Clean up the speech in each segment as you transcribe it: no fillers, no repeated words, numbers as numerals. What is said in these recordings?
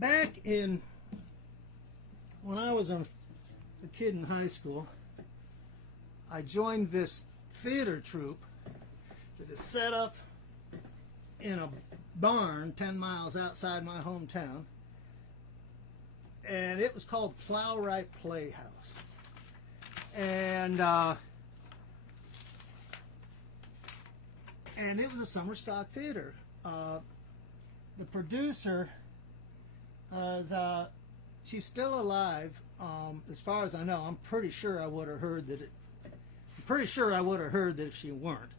back when I was a kid in high school, I joined this theater troupe that is set up in a barn 10 miles outside my hometown, and it was called Plowright Playhouse. And it was a summer stock theater. The producer she's still alive, as far as I know. I'm pretty sure I would have heard that if she weren't.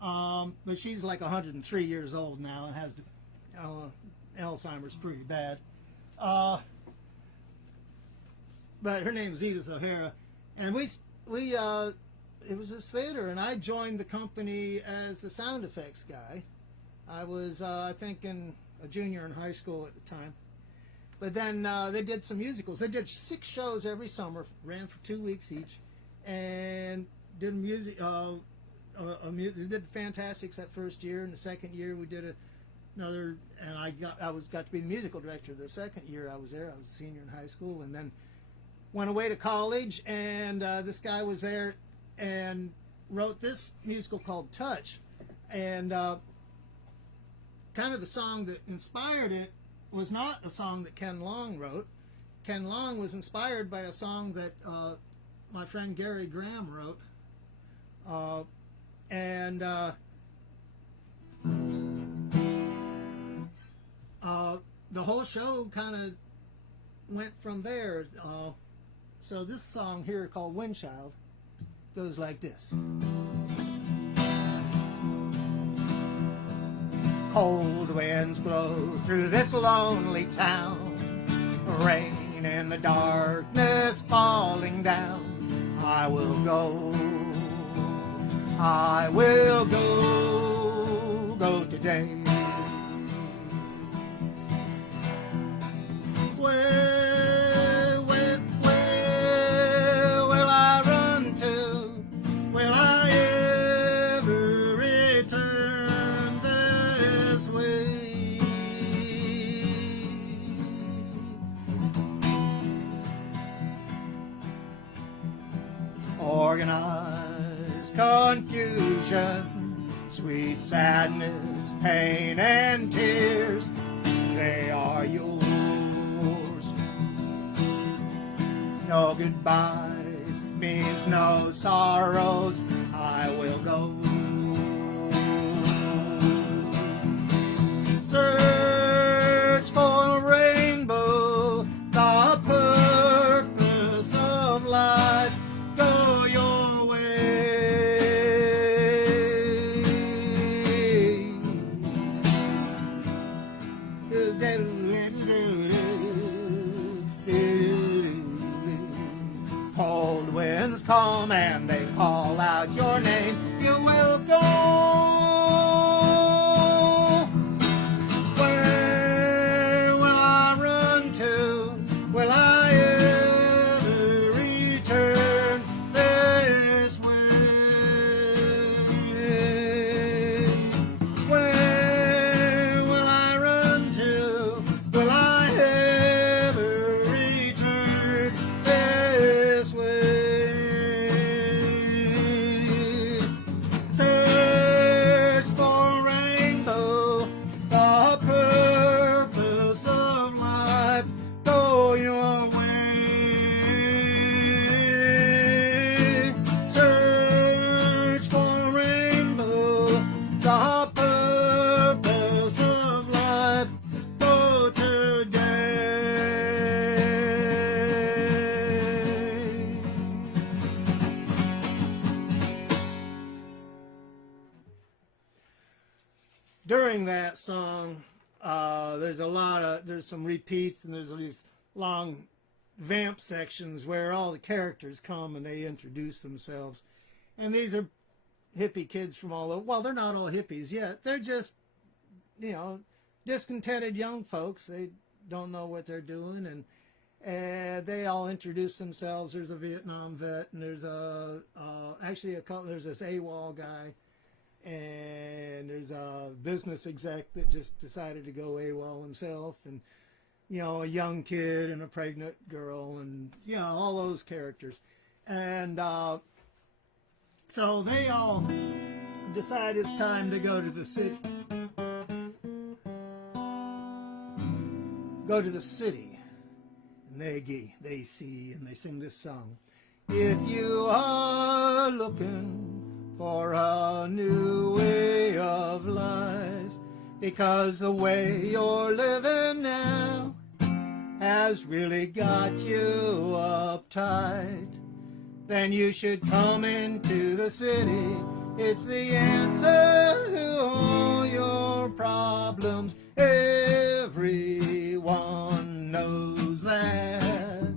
But she's like 103 years old now and has Alzheimer's pretty bad. But her name is Edith O'Hara, and it was this theater, and I joined the company as the sound effects guy. I was, I think, a junior in high school at the time. But then they did some musicals. They did 6 shows every summer, ran for 2 weeks each, and did music. We did the Fantastics that first year, and the second year we did another. And I got to be the musical director the second year I was there. I was a senior in high school, and then went away to college. And this guy was there and wrote this musical called Touch, and kind of the song that inspired it was not a song that Kenn Long wrote. Kenn Long was inspired by a song that my friend Gary Graham wrote. The whole show kind of went from there. So this song here called Windchild goes like this. Cold winds blow through this lonely town, rain in the darkness falling down. I will go today. Where will I run to? Will I ever return this way? Organized confusion, sweet sadness, pain and tears, they are yours. No goodbyes means no sorrows. I will go. Search for a rainbow, the purpose of life. Go your Cold winds come and they call out your name. You will go. Where will I run to? Will I ever return this way? Where will I run to? Will I ever return this way? Search for a rainbow, the purpose of life. Go your way. Search for a rainbow, the purpose of life. Go today. During that song, there's some repeats, and there's these long vamp sections where all the characters come and they introduce themselves. And these are hippie kids from all over. Well, they're not all hippies yet. They're just, discontented young folks. They don't know what they're doing, and they all introduce themselves. There's a Vietnam vet, and there's actually a couple. There's this AWOL guy, and there's a business exec that just decided to go AWOL himself, and a young kid and a pregnant girl, and all those characters. And so they all decide it's time to go to the city. And they see and they sing this song. If you are looking for a new way of life, because the way you're living now has really got you uptight, then you should come into the city. It's the answer to all your problems. Everyone knows that.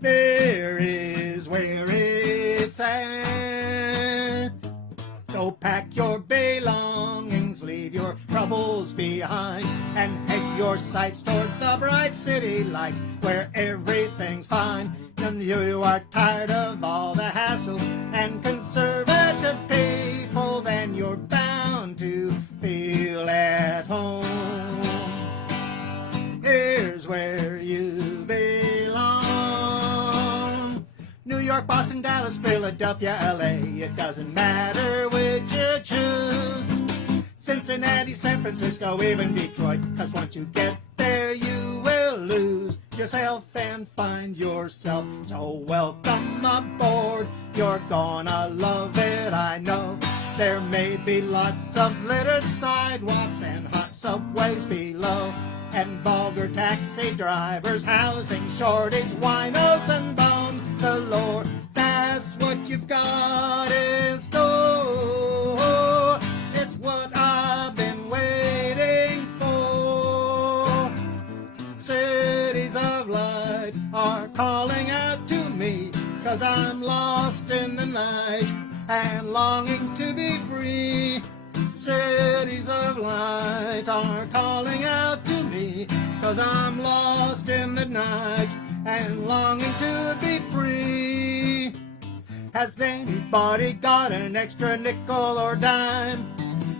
There is where it's at. So pack your belongings, leave your troubles behind, and head your sights towards the bright city lights, where everything's fine. And you are tired of all the hassle and conservative people, then you're bound to feel at home. Here's where you belong. New York, Boston, Dallas, Philadelphia, LA, it doesn't matter which you choose. Cincinnati, San Francisco, even Detroit, 'cause once you get there you will lose yourself and find yourself. So welcome aboard, you're gonna love it, I know. There may be lots of littered sidewalks and hot subways below, and vulgar taxi drivers, housing shortage, winos and bums galore. That's what you've got in store. It's what I've been waiting for. Cities of light are calling out to me, 'cause I'm lost in the night and longing to be free. Cities of light are calling out to me, 'cause I'm lost in the night and longing to be free. Has anybody got an extra nickel or dime?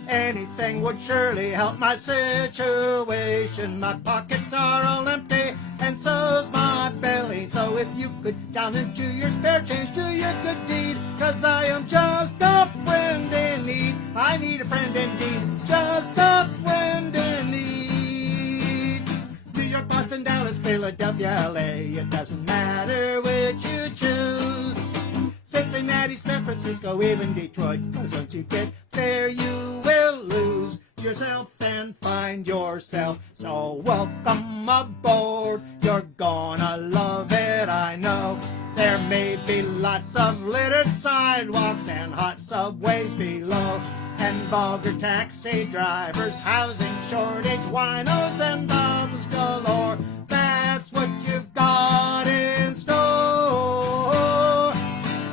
Anything would surely help my situation. My pockets are all empty, and so's my belly. So if you could down into your spare change, do your good deed, 'cause I am just a friend in need. I need a friend indeed, just a friend in need. New York, Boston, Dallas, Philadelphia, LA, it doesn't matter which you choose. Cincinnati, San Francisco, even Detroit, 'cause once you get there you will lose yourself and find yourself. So welcome aboard, you're gonna love it, I know. There may be lots of littered sidewalks and hot subways below, and vulgar taxi drivers, housing shortage, winos and bums galore. That's what you've got in store.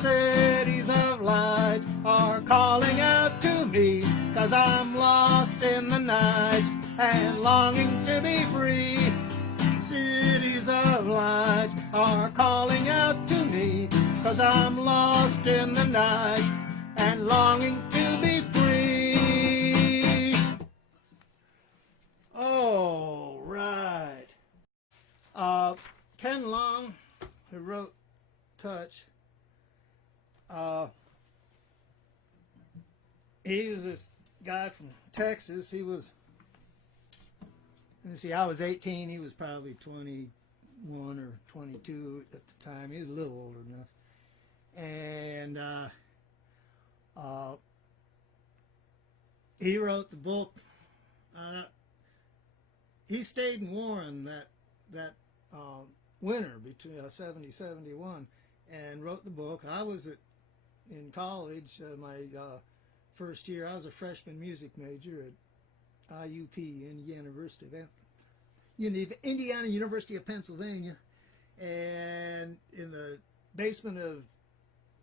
Cities of light are calling out to me, 'cause I'm lost in the night and longing to be free. Cities of light are calling out to me, 'cause I'm lost in the night and longing to be free. All right. Kenn Long, who wrote Touch, he was this guy from Texas. He was, let me see, I was 18. He was probably 21 or 22 at the time. He was a little older than us. And he wrote the book. He stayed in Warren that winter between 70, 71 and wrote the book. I was in college, my first year. I was a freshman music major at IUP, Indiana University of Pennsylvania, and in the basement of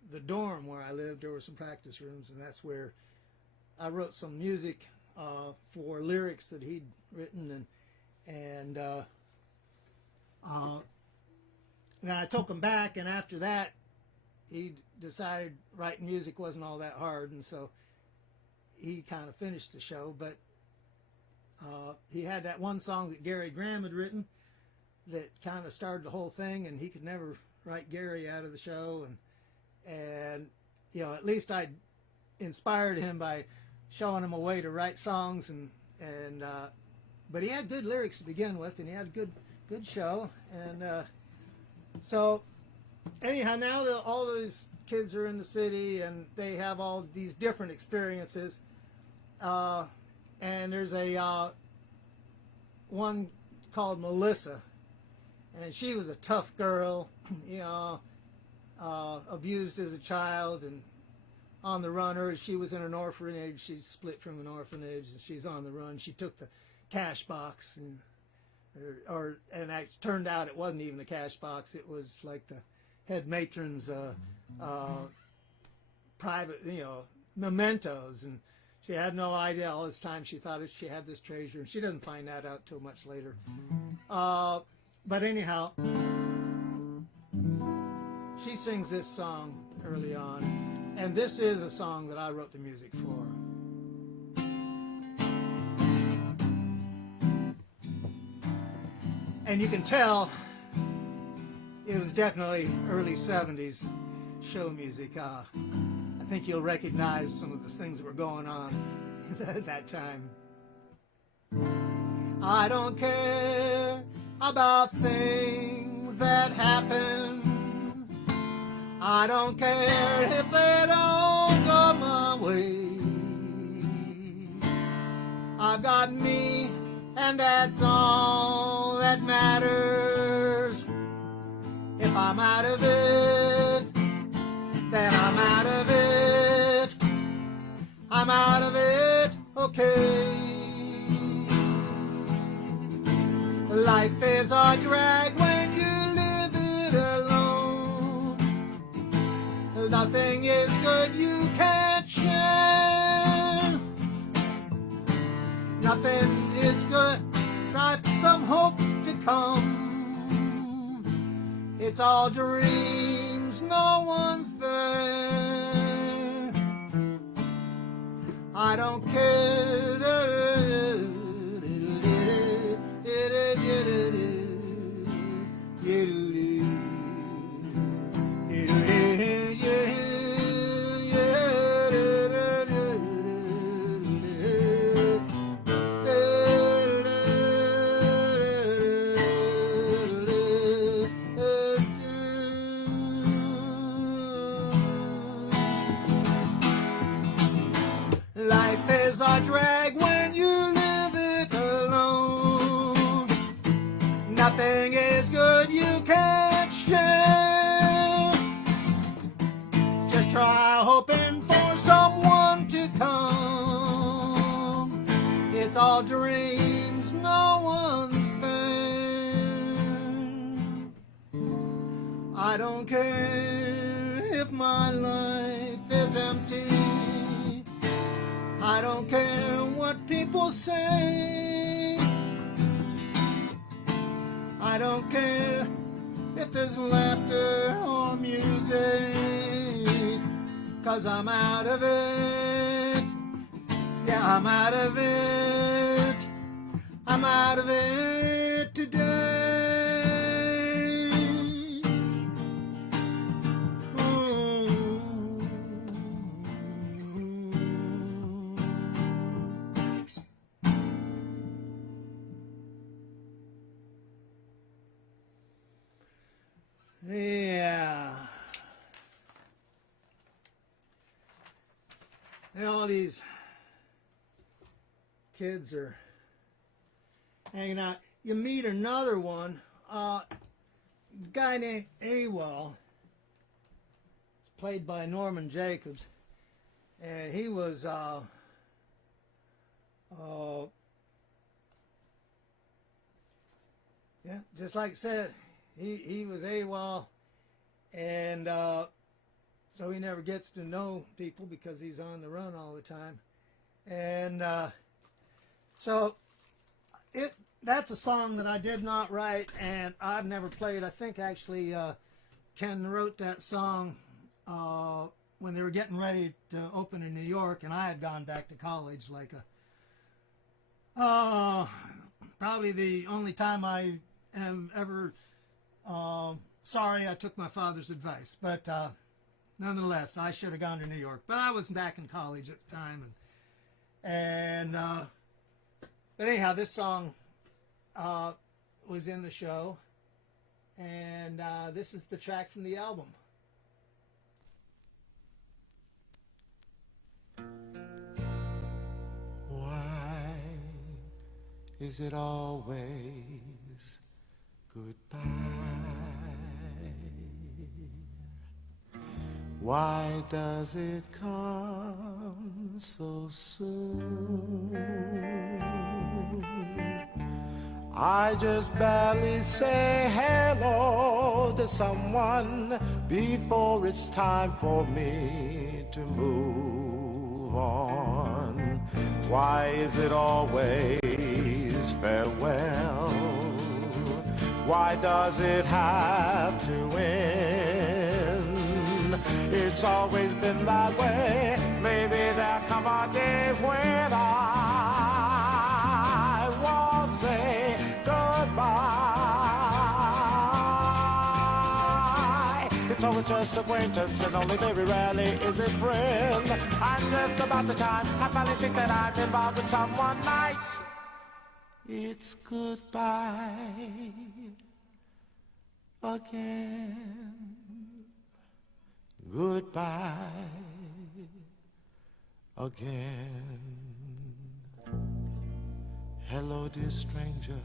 the dorm where I lived, there were some practice rooms, and that's where I wrote some music for lyrics that he'd written, and then I took him back, and after that, he decided writing music wasn't all that hard, and so he kind of finished the show. But He had that one song that Gary Graham had written that kind of started the whole thing, and he could never write Gary out of the show. And you know, at least I inspired him by showing him a way to write songs, but he had good lyrics to begin with, and he had a good show. And so anyhow, now all those kids are in the city, and they have all these different experiences. And there's a one called Melissa, and she was a tough girl, you know, abused as a child and on the run. Or she was in an orphanage. She split from an orphanage, and she's on the run. She took the cash box, and it turned out it wasn't even a cash box. It was like the head matron's private, you know, mementos, and she had no idea all this time. She thought she had this treasure, and she doesn't find that out till much later. But anyhow, she sings this song early on, and this is a song that I wrote the music for. And you can tell it was definitely early 70s show music. I think you'll recognize some of the things that were going on at that time. I don't care about things that happen. I don't care if they don't go my way. I've got me, and that's all that matters. If I'm out of it, then I'm out of it. I'm out of it, okay. Life is a drag when you live it alone. Nothing is good you can't share. Nothing is good, try some hope to come. It's all dreams, no one's there. I don't care. Life is a drag when you live it alone. Nothing is good you can't share. Just try hoping for someone to come. It's all dreams, no one's there. I don't care if my life is empty. I don't care what people say. I don't care if there's laughter or music, 'cause I'm out of it. Yeah, I'm out of it. I'm out of it today. Yeah. And all these kids are hanging out. You meet another one, a guy named AWOL. It's played by Norman Jacobs. And he was yeah, just like I said, he was AWOL, and so he never gets to know people because he's on the run all the time. And so that's a song that I did not write, and I've never played. I think actually Ken wrote that song when they were getting ready to open in New York, and I had gone back to college like Probably the only time I am ever sorry I took my father's advice. But nonetheless, I should have gone to New York. But I was back in college at the time. But anyhow, this song was in the show. And this is the track from the album. Why is it always goodbye? Why does it come so soon? I just barely say hello to someone before it's time for me to move on. Why is it always farewell? Why does it have to end? It's always been that way. Maybe there'll come a day when I won't say goodbye. It's always just acquaintance, and only very rarely is it friend. And just about the time I finally think that I'm involved with someone nice, it's goodbye again. Goodbye again. Hello, dear stranger,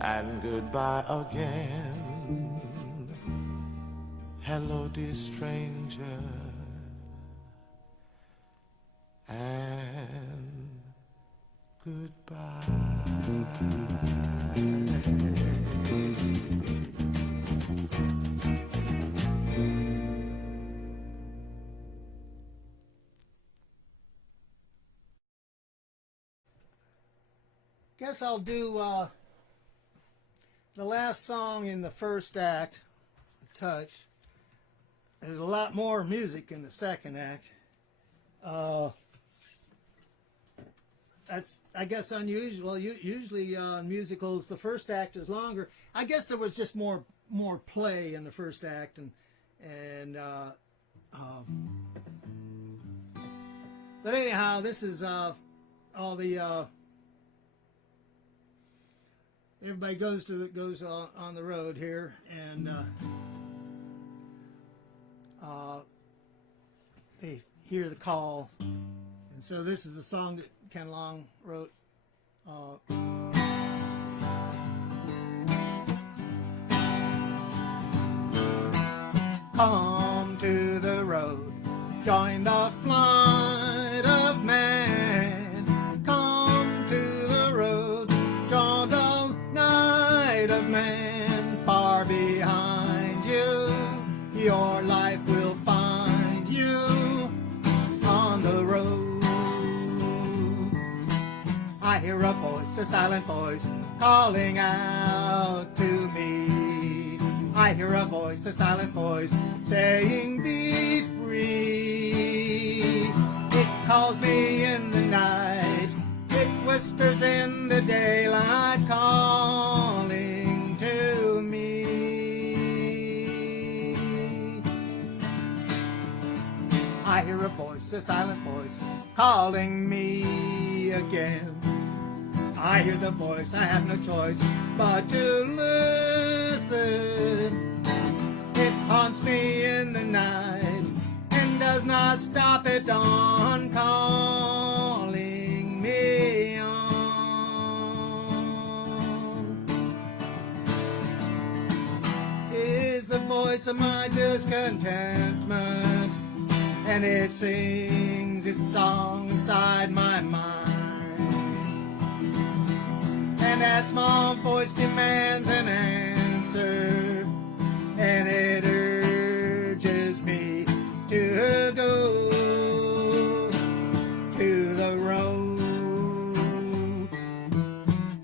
and goodbye again. Hello, dear stranger, and goodbye. Guess I'll do the last song in the first act, Touch. There's a lot more music in the second act. That's, I guess, unusual. Usually musicals, the first act is longer. I guess there was just more play in the first act, but anyhow, this is all the everybody goes on the road here, and they hear the call, and so this is a song that Kenn Long wrote. Come to the road, join the flight of man. Come to the road, join the night of man. Far behind you, your life will find you on the road. I hear a voice, a silent voice, calling out to me. I hear a voice, a silent voice, saying, be free. It calls me in the night, it whispers in the daylight, calling to me. I hear a voice, a silent voice, calling me again. I hear the voice, I have no choice but to listen. It haunts me in the night and does not stop it on calling me on. It is the voice of my discontentment, and it sings its song inside my mind. And that small voice demands an answer, and it urges me to go to the road.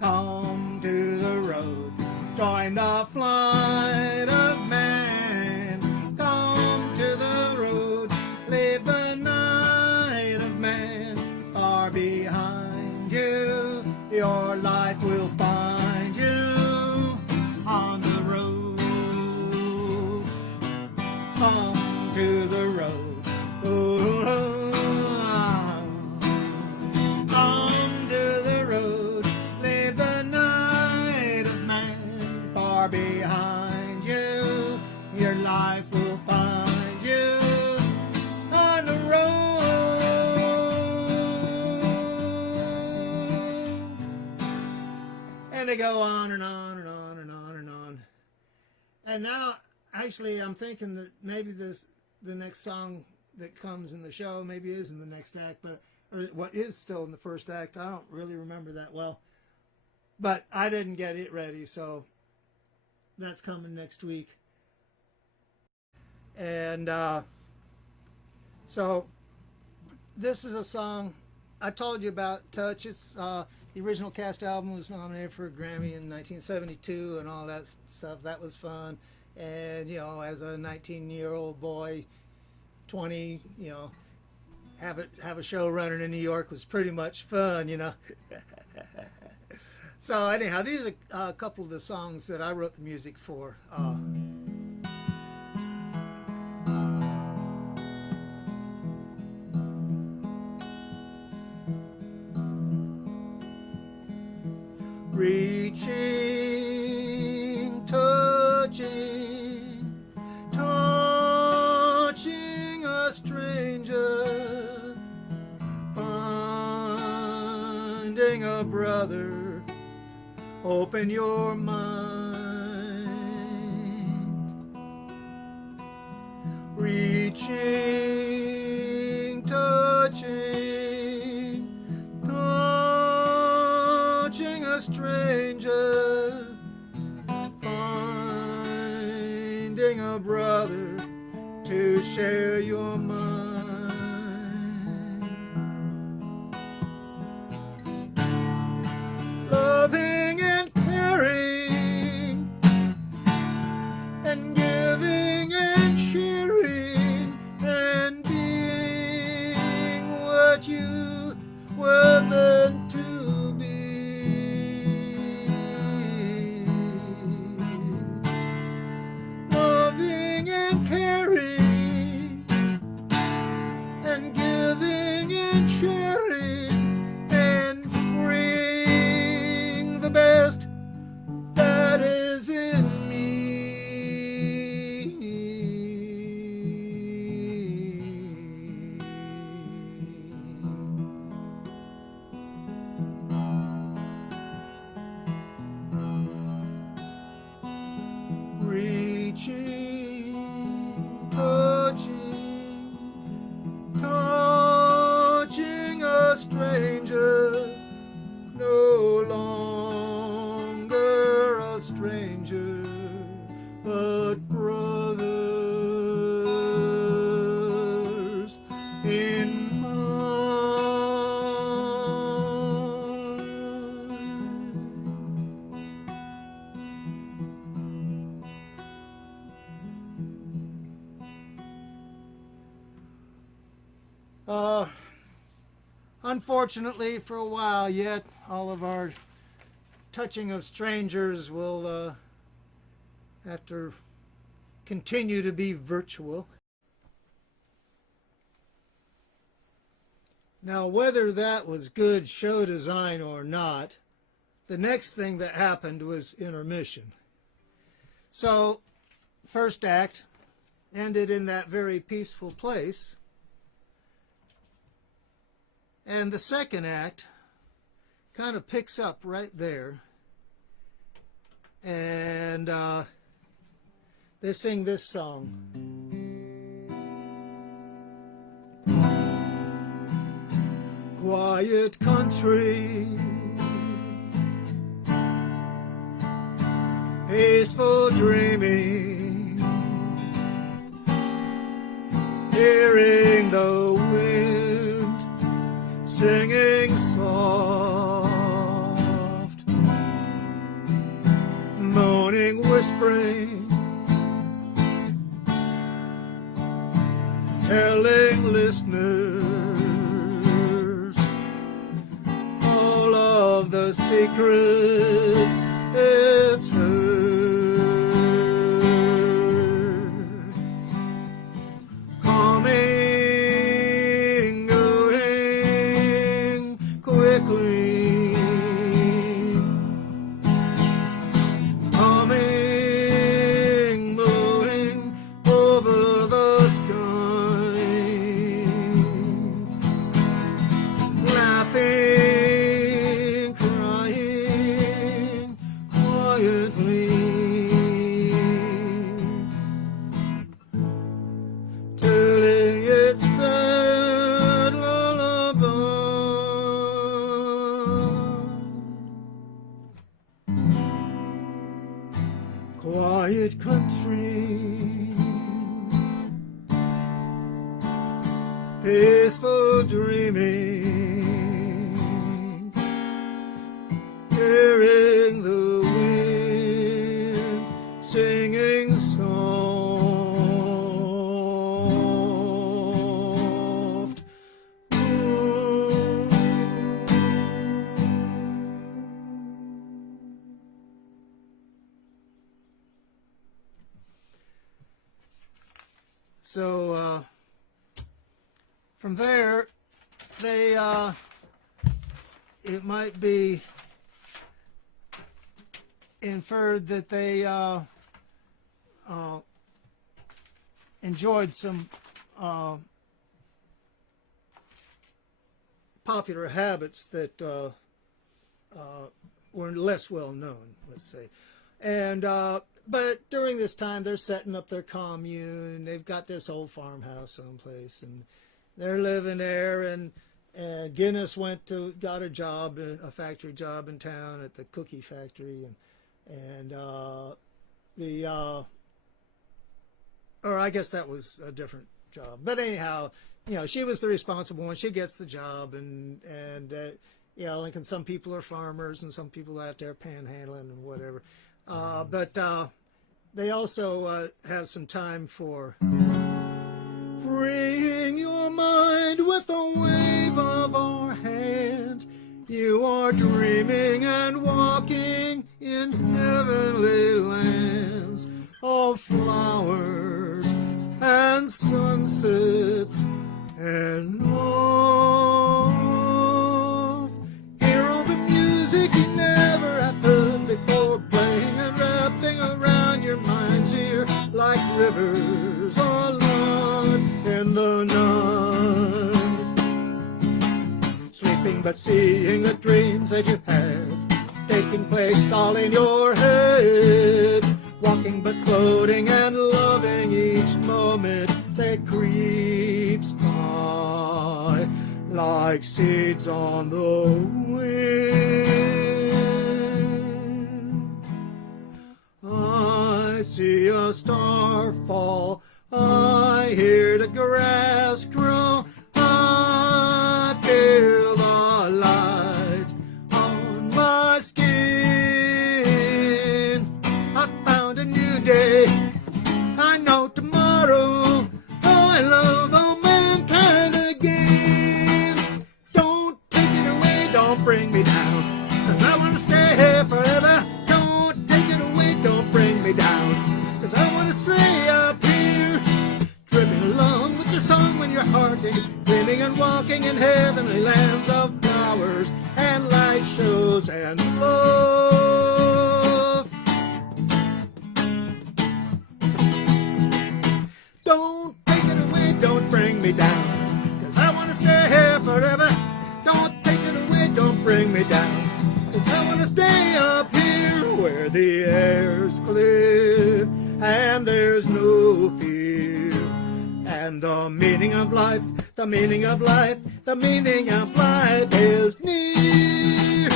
Come to the road, join the flight of man. Come to the road, leave the night of man far behind you. life will find you on the road, on to the road, on to the road, leave the night of man far behind you, your life will find you on the road. And they go on and on and on and on and on. And now, actually, I'm thinking that maybe the next song that comes in the show maybe is in the next act, but or what is still in the first act. I don't really remember that well. But I didn't get it ready, so that's coming next week. And so this is a song I told you about, Touch. It's the original cast album was nominated for a Grammy in 1972 and all that stuff. That was fun. And, you know, as a 19-year-old boy, 20, you know, have a show running in New York was pretty much fun, you know. So anyhow, these are a couple of the songs that I wrote the music for. Reaching, touching, touching a stranger, finding a brother, open your mind. Reaching, touching, touching a stranger, finding a brother to share your mind. Loving and caring and giving and sharing and being what you were meant to be. Loving and caring and giving and sharing and bring the best that is in me. Reaching, touching, touching a stranger, no longer a stranger, but brothers in mind. Unfortunately, for a while yet, all of our touching of strangers will have to continue to be virtual. Now, whether that was good show design or not, the next thing that happened was intermission. So, first act ended in that very peaceful place. And the second act kind of picks up right there. And they sing this song. Quiet country, peaceful dreaming, hearing the wind singing soft, moaning, whispering, telling listeners all of the secrets, it's heard. Coming, going quickly. Coming, blowing over the sky. Laughing, crying quietly. Telling its sad lullaby. Quiet country, peaceful dreaming, hearing the wind singing soft. So from there, they it might be inferred that they enjoyed some popular habits that were less well known, let's say. And but during this time, they're setting up their commune. They've got this old farmhouse someplace, and they're living there. And Guinness got a job, a factory job in town at the cookie factory, and or I guess that was a different job. But anyhow, she was the responsible one. She gets the job, and like, and some people are farmers, and some people out there panhandling and whatever. But they also have some time for freeing your mind with a wave of our hand. You are dreaming and walking in heavenly lands of flowers and sunsets and love. Hear all the music you never have heard before, playing and wrapping around your mind's ear like rivers or love in the night. Sleeping but seeing the dreams that you had, taking place all in your head. Walking but floating and loving each moment that creeps by like seeds on the wind. I see a star fall, I hear the grass grow, I feel the light on my skin. I found a new day, I know tomorrow, I love all mankind again. Don't take it away, don't bring me down, 'cause I want to stay here forever. Don't take it away, don't bring me down, 'cause I want to stay up here, tripping along with the song when you're hearting, dreaming and walking in heavenly lands of flowers and light shows and love. Don't take it away, don't bring me down, 'cause I want to stay here forever. Don't take it away, don't bring me down, 'cause I want to stay up here where the air's clear and there's no fear. And the meaning of life, the meaning of life, the meaning of life is near.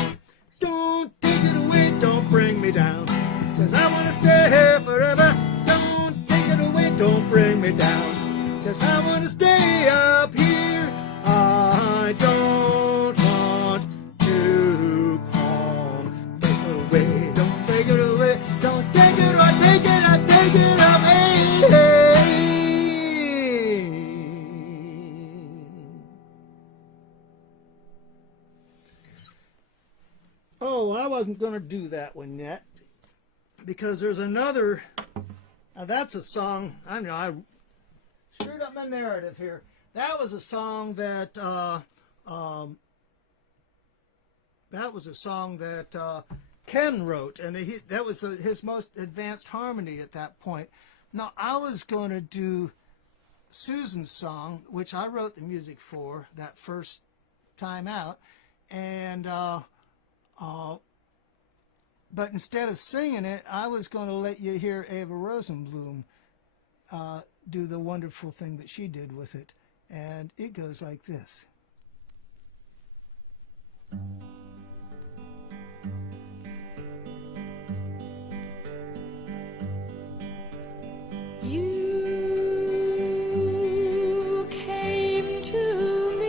Don't take it away, don't bring me down, 'cause I want to stay here forever. Don't take it away, don't bring me down, 'cause I want to stay up here. I don't want to come. Take it away, don't take it away, don't take it, or take it, or take it away. wasn't going to do that one yet, because there's another. Now that's a song. I know I screwed up my narrative here. That was a song that Kenn wrote, and that was his most advanced harmony at that point. Now I was going to do Susan's song, which I wrote the music for that first time out, and but instead of singing it, I was going to let you hear Ava Rosenblum do the wonderful thing that she did with it, and it goes like this. You came to me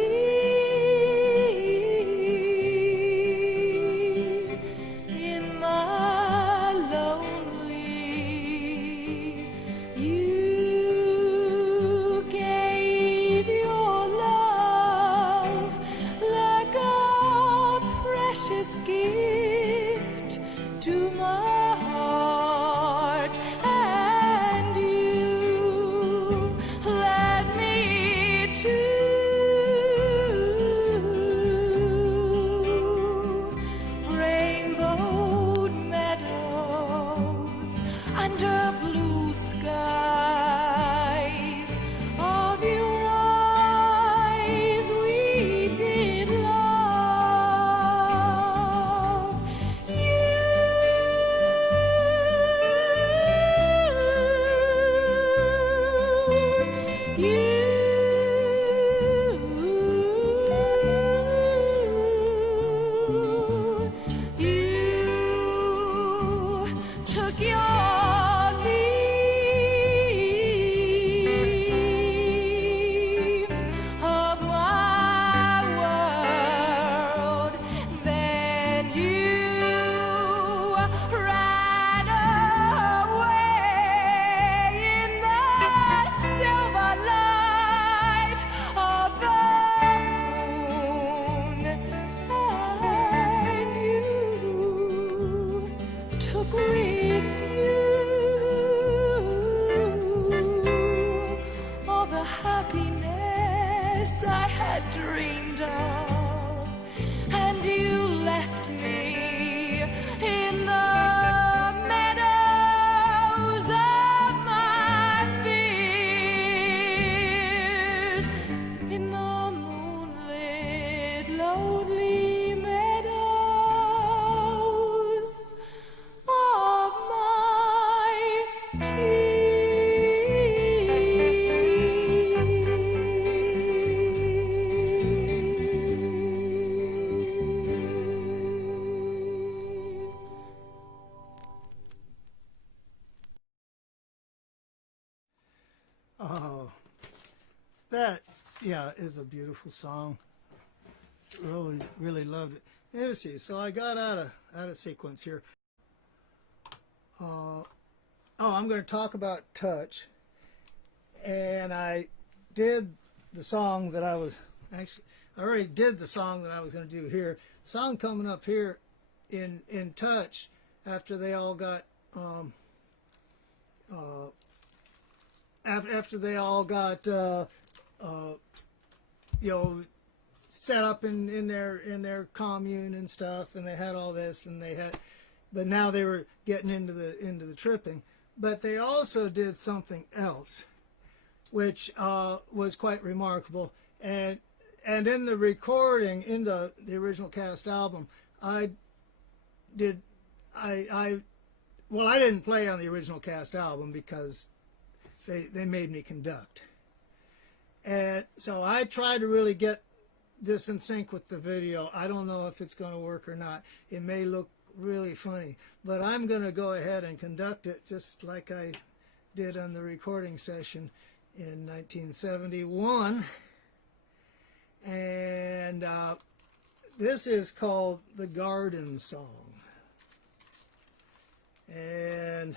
in my lonely. You gave your love like a precious gift to my heart. I had dreamed of, and you left me in the meadows of my fears, in the moonlit, lonely meadows of my tears. Oh, that, yeah, is a beautiful song. Really, really loved it. Let me see. So I got out of sequence here. I'm going to talk about touch. And I did the song that I was, actually, I already did the song that I was going to do here. The song coming up here in touch, after they all got, after they all got, set up in their commune and stuff, and they had all this, and they had, but now they were getting into the tripping. But they also did something else, which was quite remarkable. And in the recording, in the original cast album, I didn't play on the original cast album because they made me conduct. And so I tried to really get this in sync with the video. I don't know if it's going to work or not. It may look really funny, but I'm going to go ahead and conduct it just like I did on the recording session in 1971. And this is called the Garden Song. And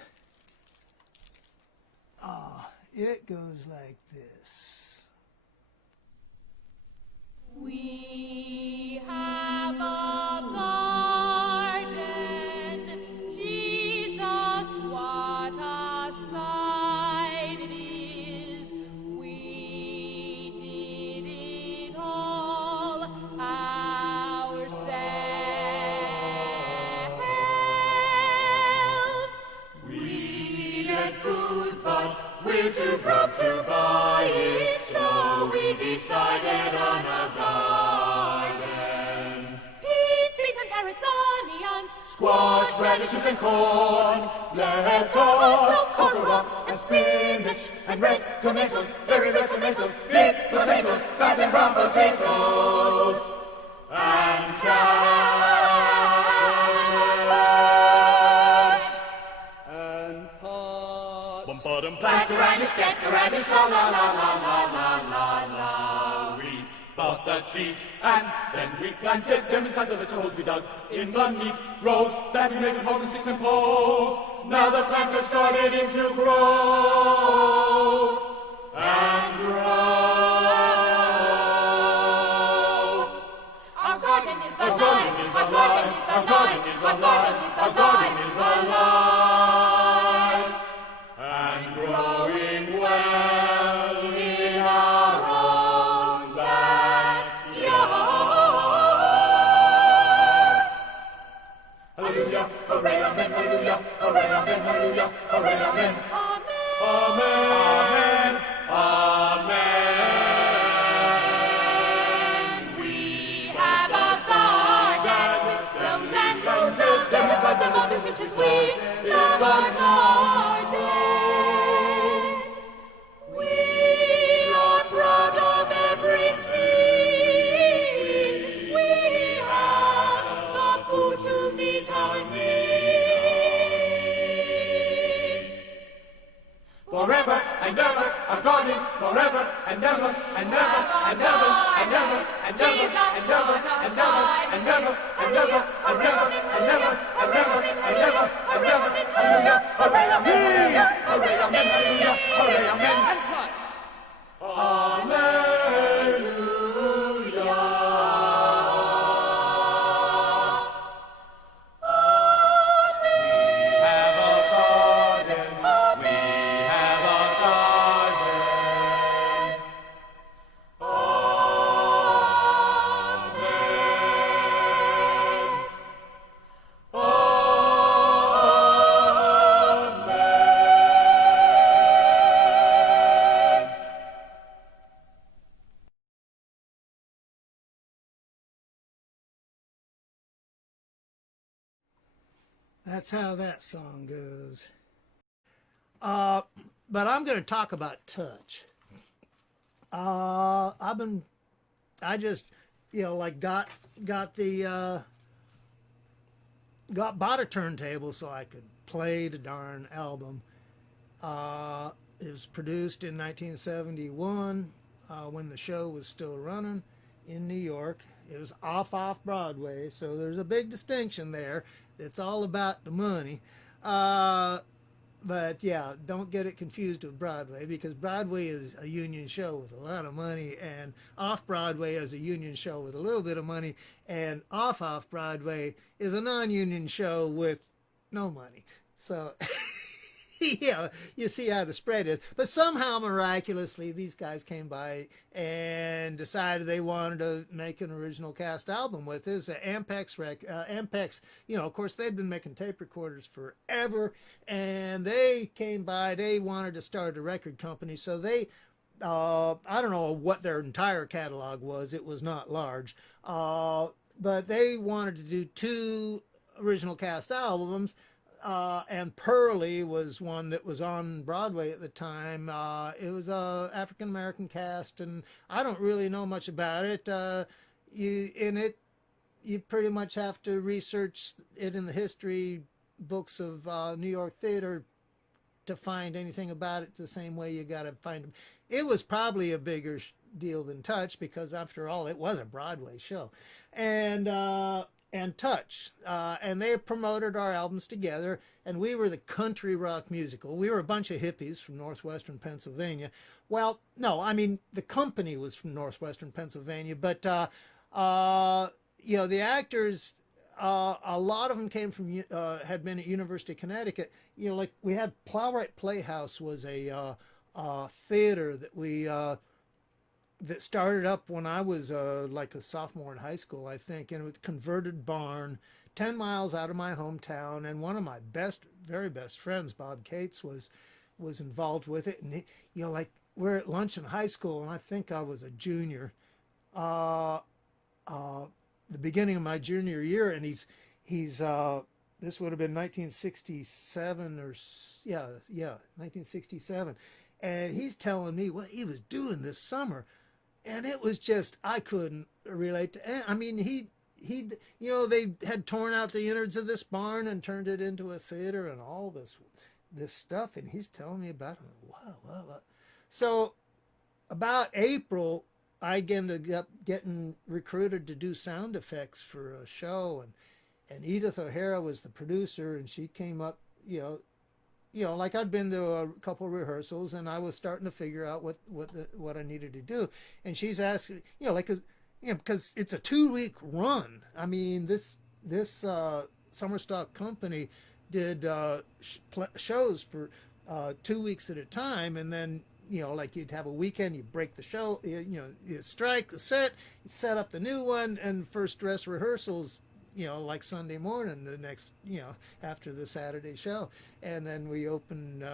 it goes like this. We have a garden too broke to buy it, so we decided on a garden. Peas, beans, and carrots, onions, Squash, radishes, and corn. Lettuce, okra, and spinach, and red tomatoes, very red tomatoes, big potatoes, fat and brown potatoes, and carrots, and pots. Plant a radish, get a radish, la la la la la la la la. We bought the seeds, and then we planted them inside the little holes we dug in the neat rows that we made with holes and sticks and poles. Now the plants have started in to grow and grow. Our garden is alive, our garden is alive, our garden is alive, our garden is alive, And growing well in our own backyard. Hallelujah, hooray, amen, hallelujah, hooray, amen, hallelujah, hooray, amen. Amen, amen. We have a garden with rows and rows of lemons, and all descriptions. We love our gardens. We are proud of every seed. We have the food to meet our need. Forever and ever, a garden, forever and ever, and ever, and ever, and ever, and ever, and ever, and ever, and ever, and ever, and ever, and ever, and ever, and ever, and ever, hallelujah, hooray, amen, hallelujah, hooray, amen, hallelujah, hooray, amen. That's how that song goes. But I'm going to talk about touch. I just, like bought a turntable so I could play the darn album. It was produced in 1971 when the show was still running in New York. It was off Broadway, so there's a big distinction there. It's all about the money. But yeah, don't get it confused with Broadway, because Broadway is a union show with a lot of money, and off-Broadway is a union show with a little bit of money, and off-Broadway is a non-union show with no money. So, you see how the spread is. But somehow, miraculously, these guys came by and decided they wanted to make an original cast album with this. Ampex, of course, they'd been making tape recorders forever, and they came by. They wanted to start a record company, so they, I don't know what their entire catalog was. It was not large, but they wanted to do 2 original cast albums. And Pearly was one that was on Broadway at the time. It was a African-American cast, and I don't really know much about it. You pretty much have to research it in the history books of New York theater to find anything about it the same way you got to find them. It was probably a bigger deal than Touch, because after all, it was a Broadway show. And Touch, and they promoted our albums together, and we were the country rock musical. We were a bunch of hippies from northwestern Pennsylvania. Well, no, I mean, the company was from northwestern Pennsylvania, but the actors, a lot of them came from had been at University of Connecticut. Like we had Plowright Playhouse was a theater that we that started up when I was like a sophomore in high school, I think, and it was a converted barn 10 miles out of my hometown. And one of my very best friends, Bob Cates, was was involved with it. And like we're at lunch in high school, and I think I was a junior, the beginning of my junior year, and he's this would have been 1967 or 1967, and he's telling me what he was doing this summer, and it was just I couldn't relate to. I mean, he they had torn out the innards of this barn and turned it into a theater and all this stuff, and he's telling me about it. Wow. So about April, I ended up getting recruited to do sound effects for a show, and Edith O'Hara was the producer, and she came up, like I'd been to a couple of rehearsals, and I was starting to figure out what I needed to do, and she's asking, because it's a 2-week run. I mean, this summer stock company did shows for 2 weeks at a time, and then like you'd have a weekend, you break the show, you strike the set, you set up the new one, and first dress rehearsals, like Sunday morning, the next, after the Saturday show, and then we opened.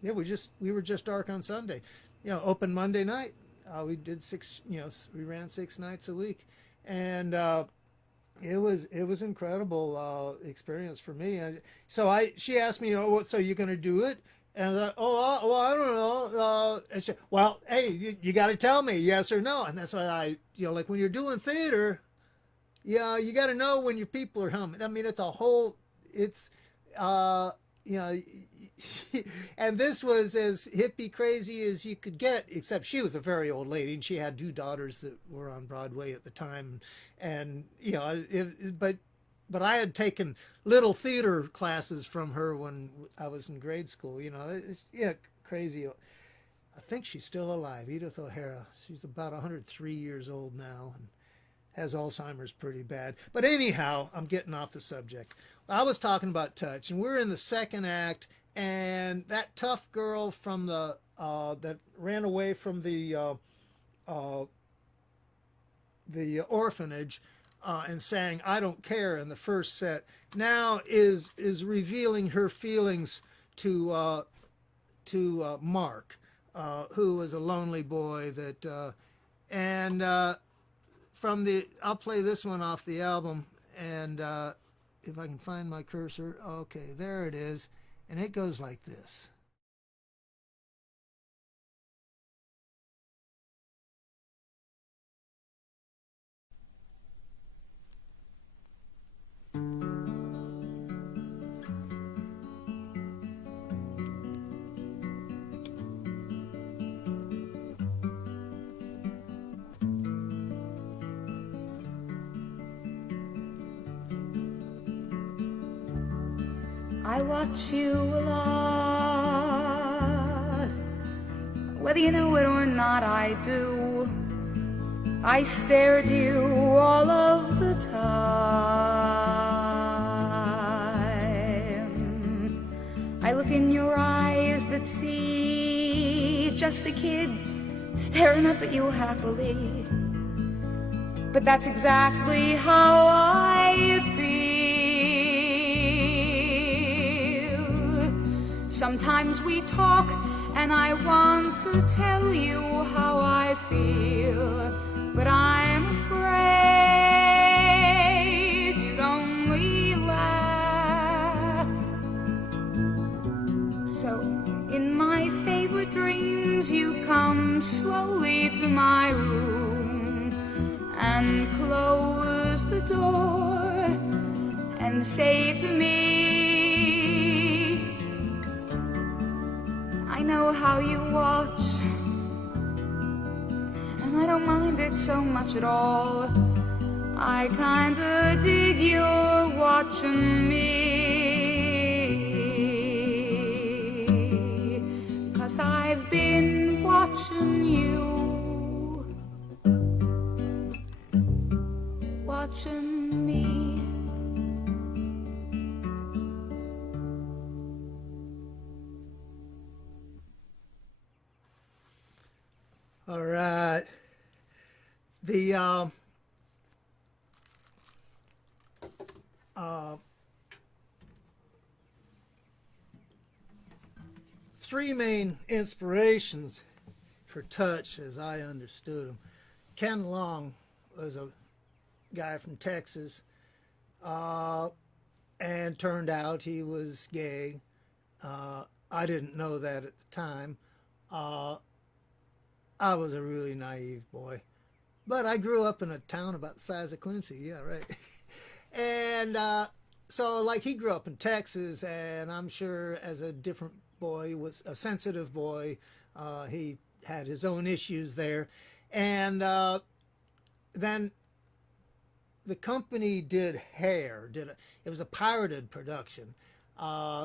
We were just dark on Sunday, open Monday night. We did we ran 6 nights a week, and it was incredible experience for me. And so she asked me, so you're going to do it? And I don't know. And she, well, hey, you got to tell me yes or no. And that's what like when you're doing theater, you got to know when your people are humming. I mean, and this was as hippie crazy as you could get, except she was a very old lady, and she had 2 daughters that were on Broadway at the time. And, but I had taken little theater classes from her when I was in grade school. It's crazy. I think she's still alive, Edith O'Hara. She's about 103 years old now and has Alzheimer's pretty bad. But anyhow, I'm getting off the subject. I was talking about touch, and we're in the second act, and that tough girl from the that ran away from the orphanage and sang "I Don't Care" in the first set, now is revealing her feelings to Mark, who was a lonely boy that I'll play this one off the album, and if I can find my cursor, okay, there it is, and it goes like this. I watch you a lot, whether you know it or not, I do. I stare at you all of the time. I look in your eyes that see just a kid staring up at you happily. But that's exactly how I feel. Sometimes we talk and I want to tell you how I feel, but I'm afraid you'd only laugh. So in my favorite dreams you come slowly to my room and close the door and say to me, I know how you watch, and I don't mind it so much at all. I kinda dig your watching me, 'cause I've been watching you, watching me. All right. three main inspirations for touch, as I understood them. Kenn Long was a guy from Texas, and turned out he was gay. I didn't know that at the time. I was a really naive boy. But I grew up in a town about the size of Quincy, yeah, right. And so, like, he grew up in Texas, and I'm sure as a different boy, was a sensitive boy, he had his own issues there. And then the company did Hair. It was a pirated production.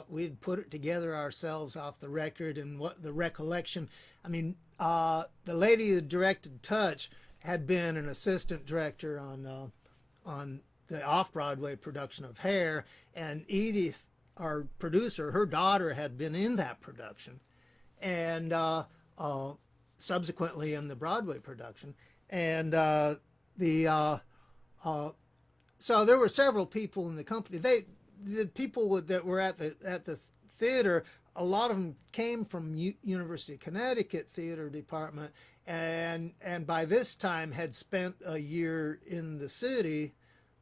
We'd put it together ourselves off the record, and what the recollection, I mean, the lady who directed Touch had been an assistant director on the off-Broadway production of Hair, and Edith, our producer, her daughter had been in that production, and subsequently in the Broadway production. And so there were several people in the company. The people that were at the theater, a lot of them came from University of Connecticut theater department, and by this time had spent a year in the city,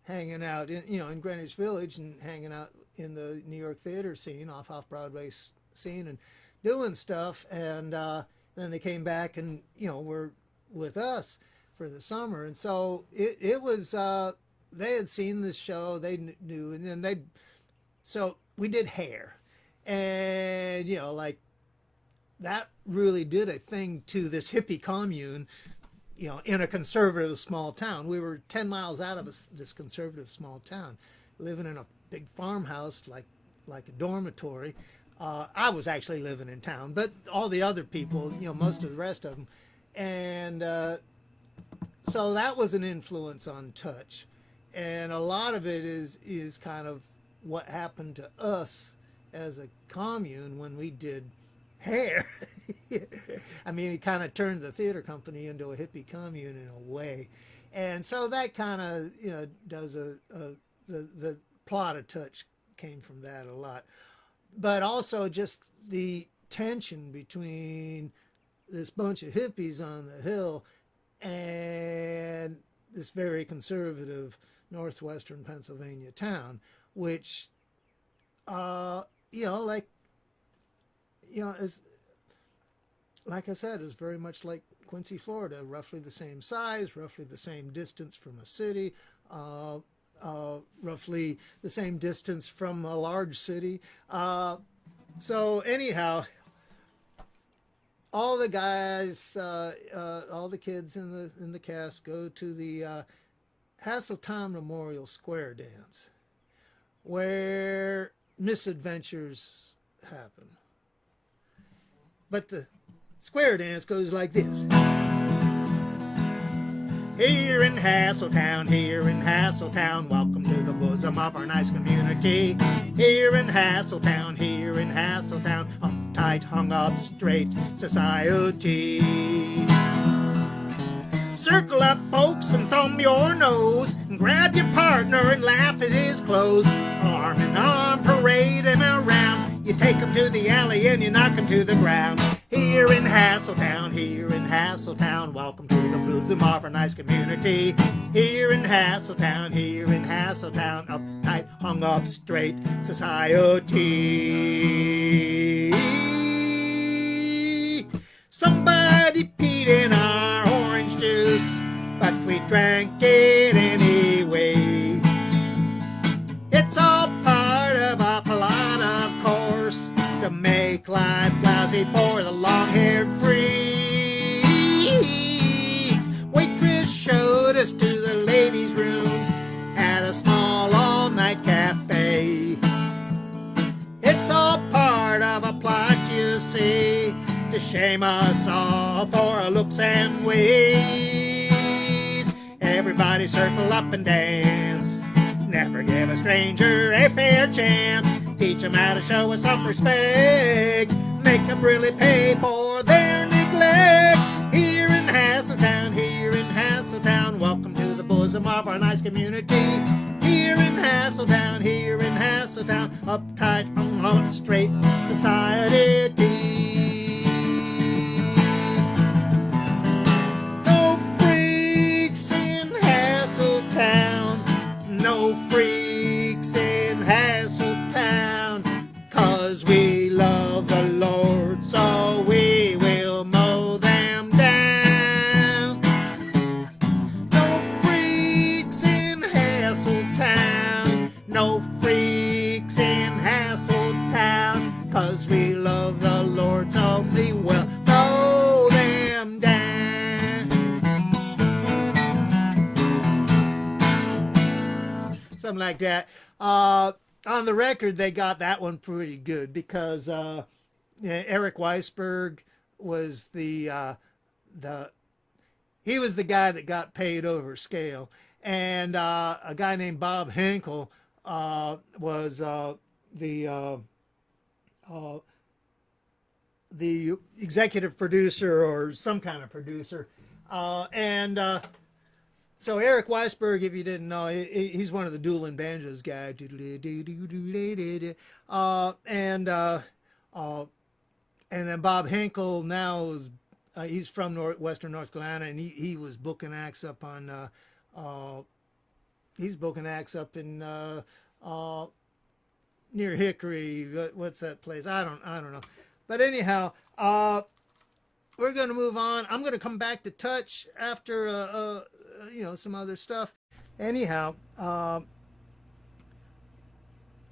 hanging out in Greenwich Village and hanging out in the New York theater scene, off-Broadway scene, and doing stuff. And then they came back and were with us for the summer. And so it was they had seen the show, they knew, and then so we did Hair, and like that really did a thing to this hippie commune, in a conservative small town. We were 10 miles out of this conservative small town, living in a big farmhouse like a dormitory. I was actually living in town, but all the other people, most of the rest of them. And so that was an influence on Touch. And a lot of it is kind of what happened to us as a commune when we did Hair. I mean, it kind of turned the theater company into a hippie commune in a way. And so that kind of, does the plot of Touch came from that a lot. But also just the tension between this bunch of hippies on the hill and this very conservative northwestern Pennsylvania town, which, is, like I said, is very much like Quincy, Florida, roughly the same size, roughly the same distance from a city, roughly the same distance from a large city. So anyhow, all the guys, all the kids in the cast go to the Hasseltown Memorial Squaredance, where misadventures happen. But the Squaredance goes like this. Here in Hasseltown, welcome to the bosom of our nice community. Here in Hasseltown, uptight, hung up, straight society. Circle up, folks, and thumb your nose, and grab your partner and laugh at his clothes. Arm in arm, parade him around. You take him to the alley and you knock him to the ground. Here in Hasseltown, welcome to the bosom of our nice community. Here in Hasseltown, uptight, hung up, straight society. Somebody peed in our orange juice, but we drank it anyway. It's all part of a plot, of course, to make life lousy for the long-haired freaks. Waitress showed us to the ladies' room at a small all-night cafe. It's all part of a plot, you see, to shame us all for our looks and ways. Everybody circle up and dance. Never give a stranger a fair chance. Teach them how to show us some respect. Make them really pay for their neglect. Here in Hasseltown, welcome to the bosom of our nice community. Here in Hasseltown, uptight, hung on, straight society. like that. On the record, they got that one pretty good because Eric Weisberg was he was the guy that got paid over scale, and a guy named Bob Henkel was the executive producer or some kind of producer, so Eric Weisberg, if you didn't know, he's one of the dueling banjos guy. And then Bob Henkel now is, he's from Western North Carolina, and he was booking acts up on he's booking acts up in near Hickory. What's that place? I don't know. But anyhow, we're going to move on. I'm going to come back to Touch after some other stuff. Anyhow, going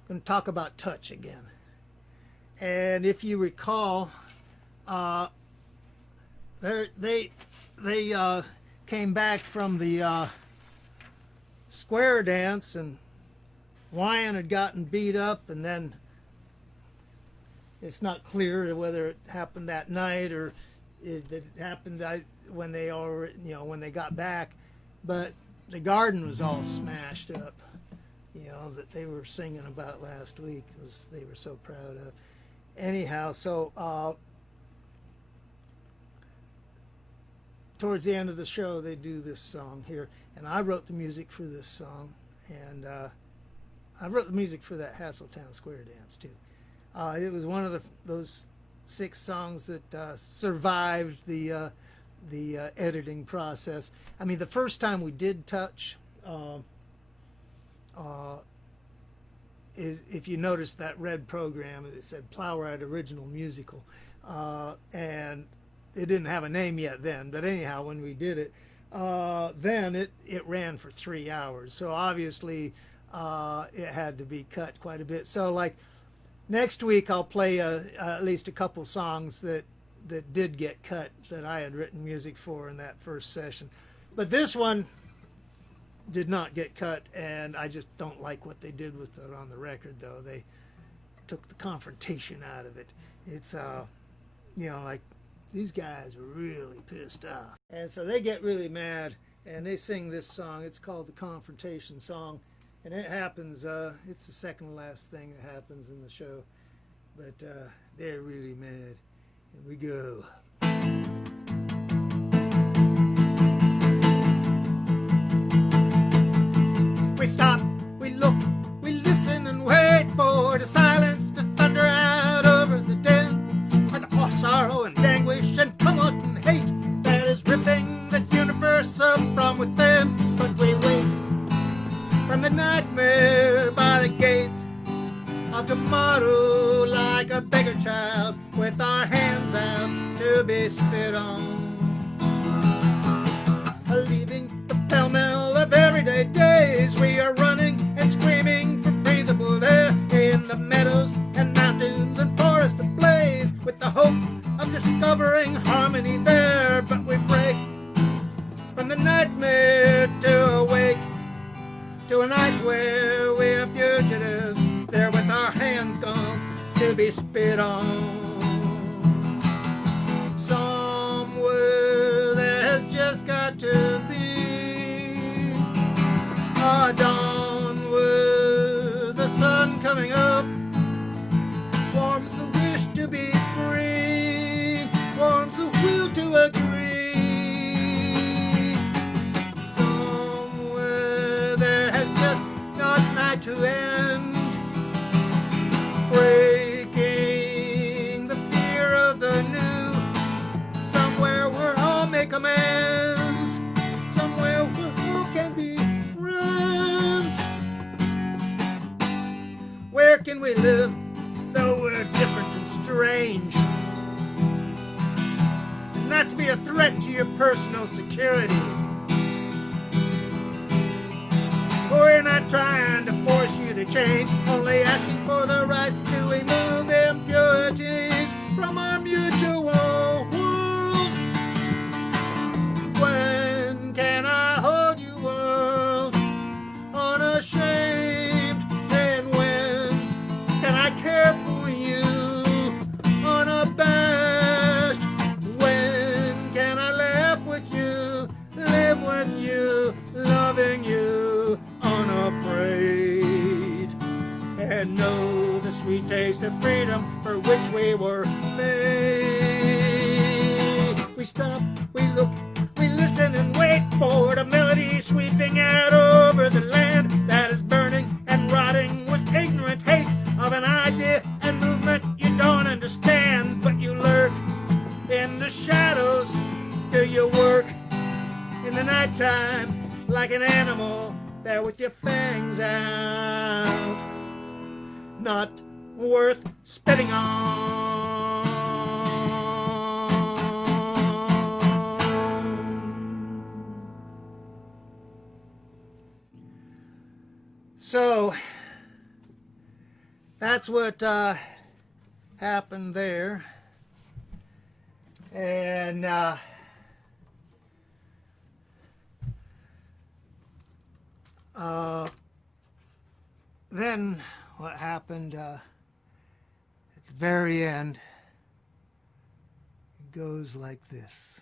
to talk about Touch again. And if you recall, they came back from the Squaredance, and Wyan had gotten beat up, and then it's not clear whether it happened that night or it happened when they got back. But the garden was all smashed up, that they were singing about last week, was they were so proud of. Anyhow, so towards the end of the show, they do this song here, and I wrote the music for this song, and I wrote the music for that Hasseltown Squaredance too. It was one of those 6 songs that survived the editing process. I mean, the first time we did Touch, if you notice that red program, it said Plowright Original Musical, and it didn't have a name yet then. But anyhow, when we did it, then it ran for 3 hours. So obviously, it had to be cut quite a bit. So like next week, I'll play at least a couple songs that did get cut that I had written music for in that first session. But this one did not get cut, and I just don't like what they did with it on the record, though. They took the confrontation out of it. It's, like these guys are really pissed off. And so they get really mad, and they sing this song. It's called the Confrontation Song, and it happens, it's the second to last thing that happens in the show. But they're really mad. And we go. We stop, we look, we listen and wait for the silence to thunder out over the den, where the all sorrow and anguish and tumult and hate that is ripping the universe up from within. But we wait from the nightmare by the gates of tomorrow like a beggar child with our hands out to be spit on. Leaving the pell-mell of everyday days, we are running and screaming for breathable air in the meadows and mountains and forests ablaze with the hope of discovering harmony there. But we break from the nightmare to awake to a night where we're fugitives there with our hands gone to be spit on. Somewhere there has just got to be a dawn where the sun coming up warms the wish to be free, warms the will to agree. Somewhere there has just not night to end, breaking the fear of the new, somewhere where all make amends, somewhere where all can be friends. Where can we live though we're different and strange, not to be a threat to your personal security? We're not trying to force you to change, only asking for the right to remove impurities from our mutual world. When can I hold you, world, unashamed? and know the sweet taste of freedom for which we were made. We stop, we look, we listen and wait for the melody sweeping out over the land that is burning and rotting with ignorant hate of an idea and movement you don't understand, but you lurk in the shadows. Do you work in the nighttime like an animal there with your fangs out? Not worth spitting on. So that's what happened there. And then what happened at the very end, it goes like this.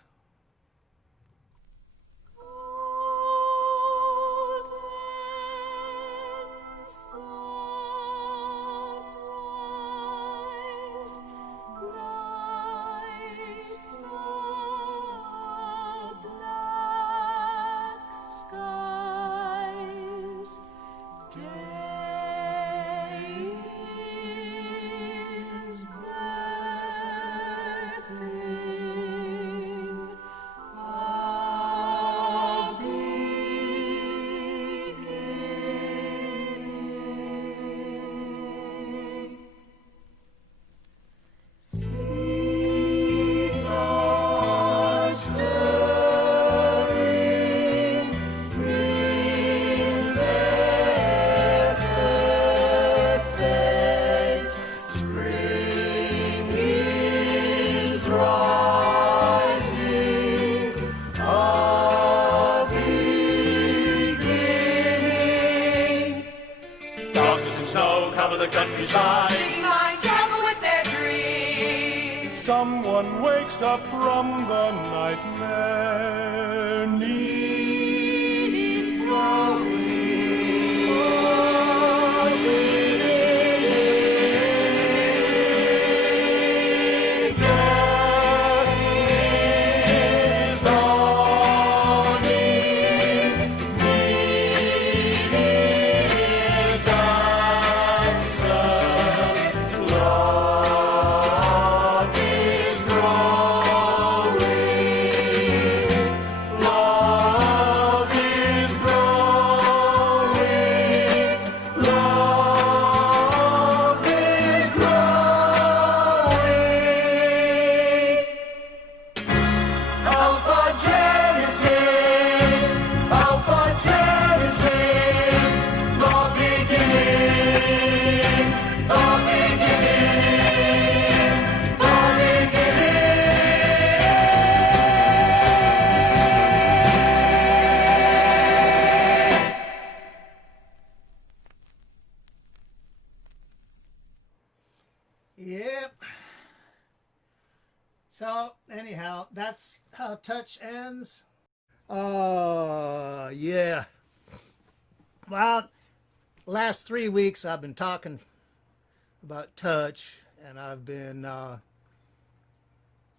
Someone wakes up from the nightmare. Need is growing. Yep. So, anyhow, that's how Touch ends. Yeah. Well, last 3 weeks I've been talking about Touch, and I've been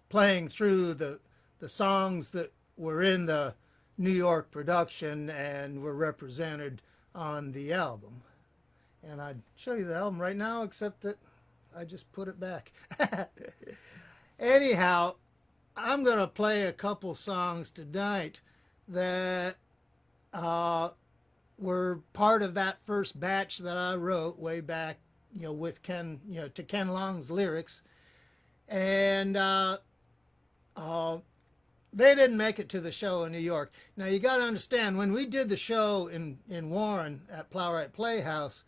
playing through the songs that were in the New York production and were represented on the album. And I'd show you the album right now, except that I just put it back. Anyhow, I'm going to play a couple songs tonight that were part of that first batch that I wrote way back, with Kenn, to Kenn Long's lyrics. And they didn't make it to the show in New York. Now, you got to understand, when we did the show in Warren at Plowright Playhouse,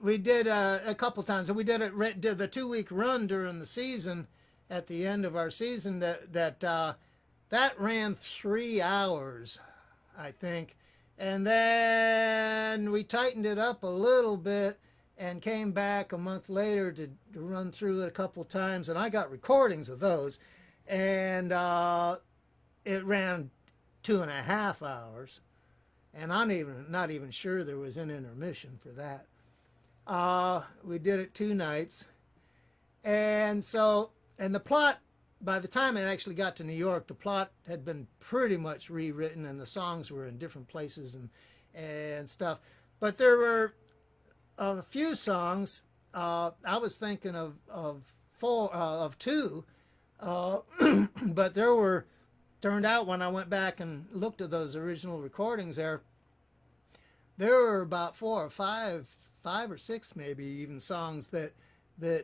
we did a couple times, and we did the 2-week run during the season. At the end of our season, that ran 3 hours, I think, and then we tightened it up a little bit and came back a month later to run through it a couple times, and I got recordings of those, and it ran 2.5 hours. and I'm not even sure there was an intermission for that. We did it 2 nights, and the plot, by the time it actually got to New York, the plot had been pretty much rewritten, and the songs were in different places and stuff. But there were a few songs. I was thinking of 2, but turned out when I went back and looked at those original recordings there were about 4 or 5 or 6 maybe even songs that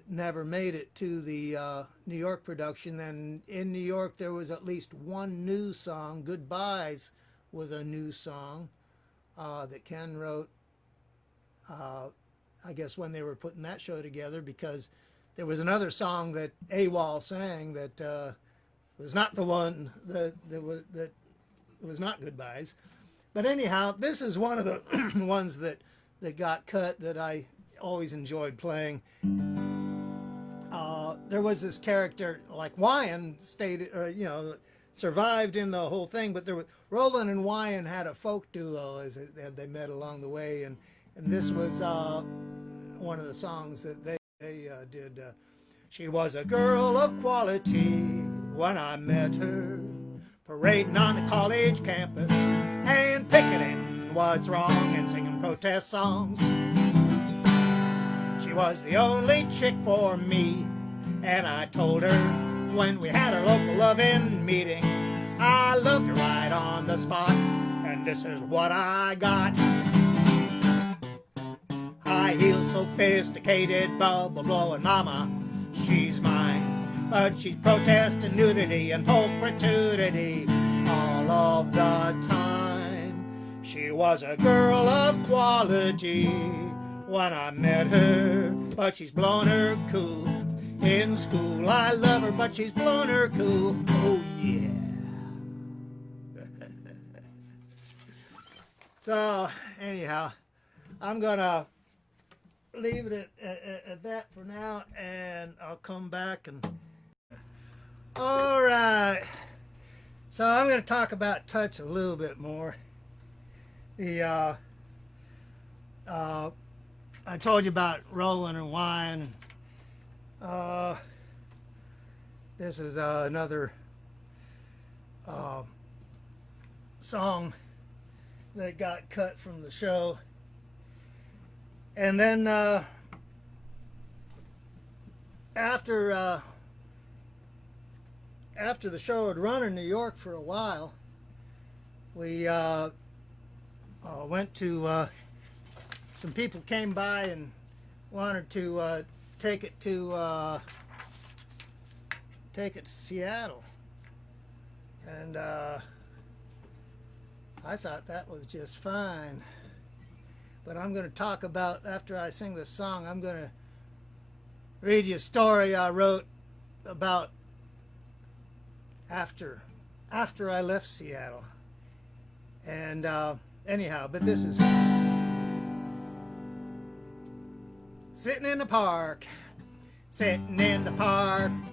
never made it to the New York production. And in New York there was at least one new song. Goodbyes was a new song that Kenn wrote, I guess when they were putting that show together, because there was another song that AWOL sang that was not the one that was not Goodbyes. But anyhow, this is one of the ones that got cut that I always enjoyed playing. There was this character, like Wyan survived in the whole thing, but Roland and Wyan had a folk duo as they met along the way, and this was one of the songs that they did. She was a girl of quality when I met her, parading on the college campus and picketing what's wrong and singing protest songs. She was the only chick for me, and I told her when we had our local loving meeting, I loved her right on the spot, and this is what I got. High heels, sophisticated, bubble blowing mama, she's mine. But she's protesting nudity and pulchritude all of the time. She was a girl of quality when I met her, but she's blown her cool. In school I love her, but she's blown her cool. Oh yeah. So anyhow, I'm gonna leave it at that for now, and I'll come back and... All right. So I'm going to talk about touch a little bit more. I told you about Roland and Wyan. This is another song that got cut from the show. And then after the show had run in New York for a while, we went to some people came by and wanted to take it to Seattle, and I thought that was just fine. But I'm going to talk about, after I sing this song, I'm going to read you a story I wrote about after I left Seattle. And anyhow, but this is sitting in the park,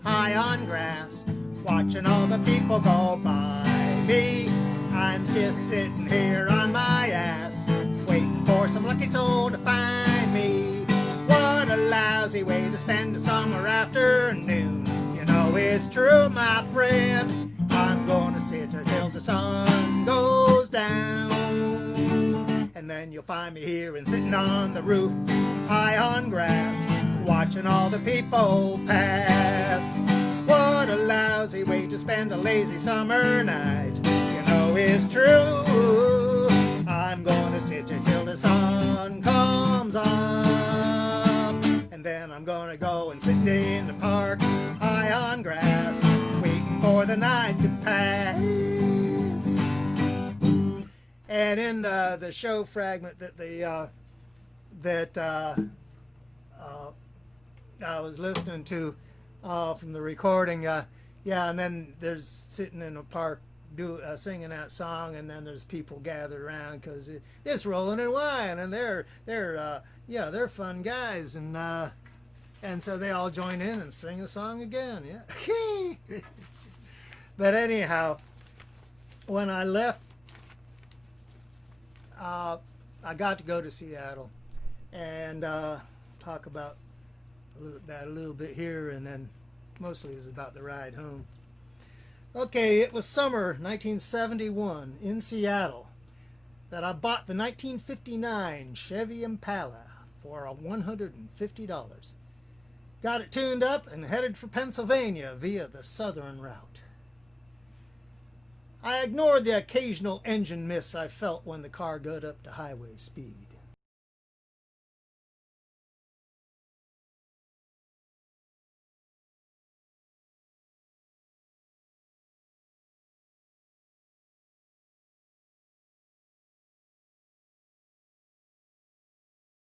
high on grass, watching all the people go by me. I'm just sitting here on my ass, waiting for some lucky soul to find me. What a lousy way to spend a summer afternoon. You know it's true, my friend. I'm gonna sit here till the sun goes down, and then you'll find me here and sitting on the roof, high on grass, watching all the people pass. What a lousy way to spend a lazy summer night. You know it's true. I'm gonna sit here till the sun comes up, and then I'm gonna go and sit in the park, high on grass, waiting for the night to pass. And in the show fragment that I was listening to from the recording, and then there's sitting in the park singing that song, and then there's people gathered around because it's Roland and Wyan, and they're fun guys, and so they all join in and sing the song again. Yeah. But anyhow, when I left I got to go to Seattle and talk about that a little bit here, and then mostly is about the ride home. Okay, it was summer 1971 in Seattle that I bought the 1959 Chevy Impala for $150. Got it tuned up and headed for Pennsylvania via the southern route. I ignored the occasional engine miss I felt when the car got up to highway speed.